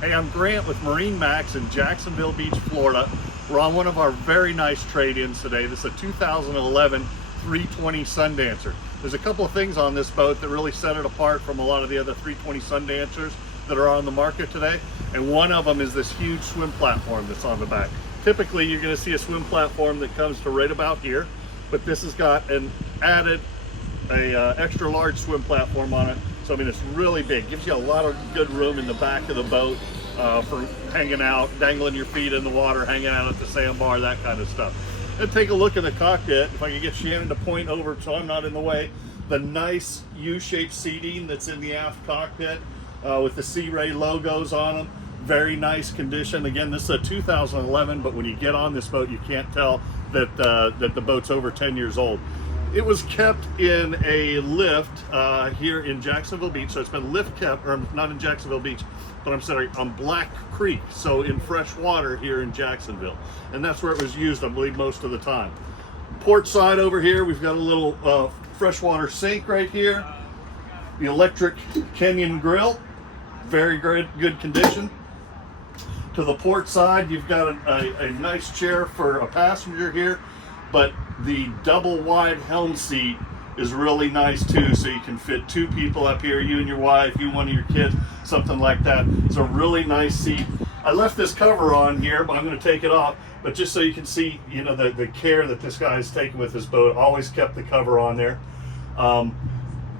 Hey, I'm Grant with MarineMax in Jacksonville Beach, Florida. We're on one of our very nice trade-ins today. This is a 2011 320 Sundancer. There's a couple of things on this boat that really set it apart from a lot of the other 320 Sundancers that are on the market today. And one of them is this huge swim platform that's on the back. Typically, you're going to see a swim platform that comes to right about here, but this has got an added extra large swim platform on it. So I mean, it's really big. Gives you a lot of good room in the back of the boat for hanging out, dangling your feet in the water, hanging out at the sandbar, that kind of stuff. And take a look in the cockpit. If I can get Shannon to point over so I'm not in the way, the nice U-shaped seating that's in the aft cockpit with the Sea Ray logos on them. Very nice condition. Again, this is a 2011, but when you get on this boat, you can't tell that that the boat's over 10 years old. It was kept in a lift here in Jacksonville Beach, so it's been lift kept, or not in Jacksonville Beach, but I'm sorry, on Black Creek, so in fresh water here in Jacksonville. And that's where it was used, I believe, most of the time. Port side over here, we've got a little freshwater sink right here. The electric Kenyon grill, very good condition. To the port side, you've got a nice chair for a passenger here, but the double wide helm seat is really nice too, so you can fit two people up here, you and your wife, you, one of your kids, something like that. It's a really nice seat. I left this cover on here, but I'm going to take it off, but just so you can see, you know, the care that this guy has taken with his boat. Always kept the cover on there.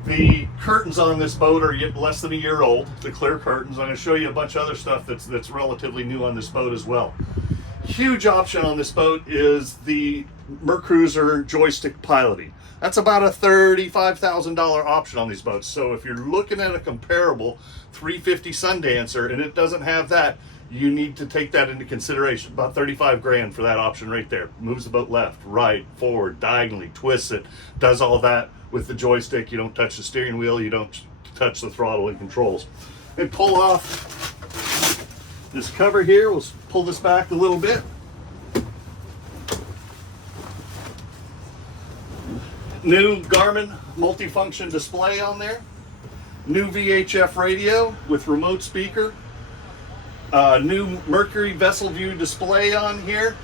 The curtains on this boat are less than a year old, the clear curtains. I'm going to show you a bunch of other stuff that's relatively new on this boat as well. Huge option on this boat is the Mercruiser joystick piloting. That's about a $35,000 option on these boats. So if you're looking at a comparable 350 Sundancer and it doesn't have that, you need to take that into consideration. About 35 grand for that option right there. Moves the boat left, right, forward, diagonally, twists it, does all that with the joystick. You don't touch the steering wheel, you don't touch the throttle and controls. And pull off this cover here. We'll pull this back a little bit. New Garmin multifunction display on there. New VHF radio with remote speaker. New Mercury vessel view display on here.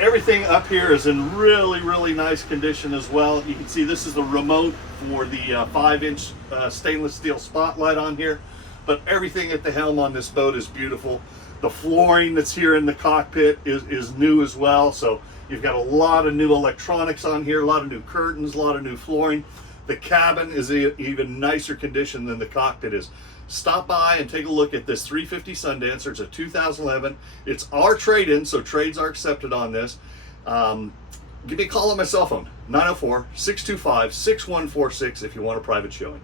Everything up here is in really nice condition as well. You can see this is the remote for the 5-inch stainless steel spotlight on here. But everything at the helm on this boat is beautiful. The flooring that's here in the cockpit is new as well. So you've got a lot of new electronics on here, a lot of new curtains, a lot of new flooring. The cabin is even nicer condition than the cockpit is. Stop by and take a look at this 350 Sundancer. It's a 2011. It's our trade-in, so trades are accepted on this. Give me a call on my cell phone, 904-625-6146 if you want a private showing.